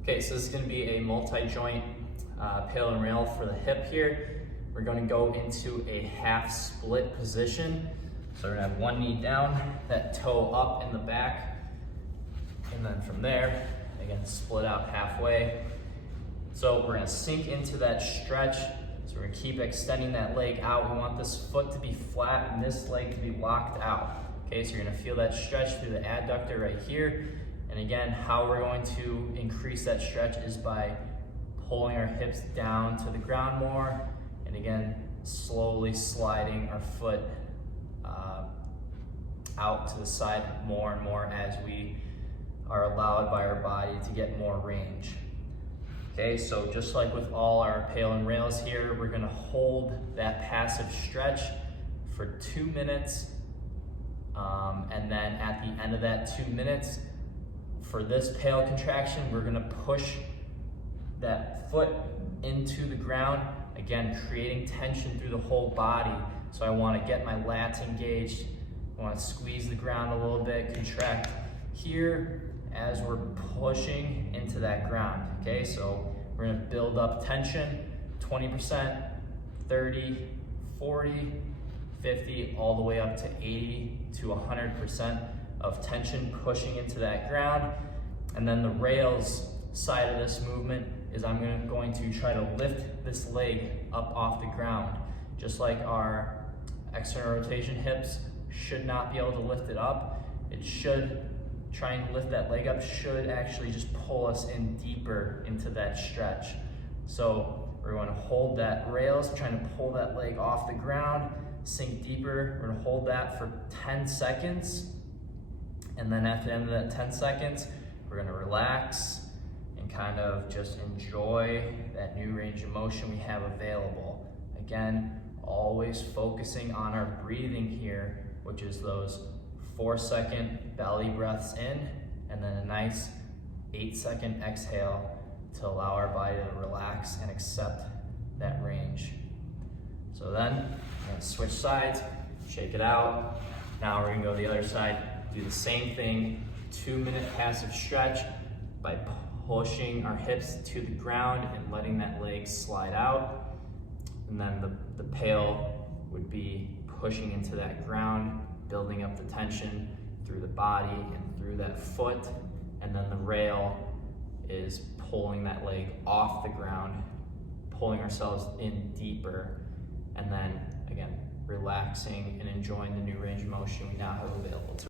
Okay, so this is going to be a multi-joint PAIL and rail for the hip here. We're going to go into a half split position. So we're going to have one knee down, that toe up in the back, and then from there, again, split out halfway. So we're going to sink into that stretch. So we're going to keep extending that leg out. We want this foot to be flat and this leg to be locked out. Okay, so you're going to feel that stretch through the adductor right here. And again, how we're going to increase that stretch is by pulling our hips down to the ground more, and again, slowly sliding our foot out to the side more and more as we are allowed by our body to get more range. Okay, so just like with all our PAIL and rails here, we're gonna hold that passive stretch for 2 minutes, and then at the end of that 2 minutes, for this PAIL contraction, we're gonna push that foot into the ground, again, creating tension through the whole body. So I wanna get my lats engaged, I wanna squeeze the ground a little bit, contract here as we're pushing into that ground, okay? So we're gonna build up tension, 20%, 30, 40, 50, all the way up to 80 to 100% of tension pushing into that ground. And then the rails side of this movement is I'm going to try to lift this leg up off the ground. Just like our external rotation hips should not be able to lift it up, it should, trying to lift that leg up should actually just pull us in deeper into that stretch. So we're going to hold that rails, trying to pull that leg off the ground, sink deeper. We're going to hold that for 10 seconds. And then at the end of that 10 seconds, we're going to relax and kind of just enjoy that new range of motion we have available. Again, always focusing on our breathing here, which is those 4-second belly breaths in, and then a nice 8-second exhale to allow our body to relax and accept that range. So then, we're gonna switch sides, shake it out. Now we're gonna go to the other side, do the same thing, 2-minute passive stretch by pushing our hips to the ground and letting that leg slide out. And then the PAIL would be pushing into that ground, building up the tension through the body and through that foot. And then the rail is pulling that leg off the ground, pulling ourselves in deeper, and then again, relaxing and enjoying the new range of motion we now have available to us.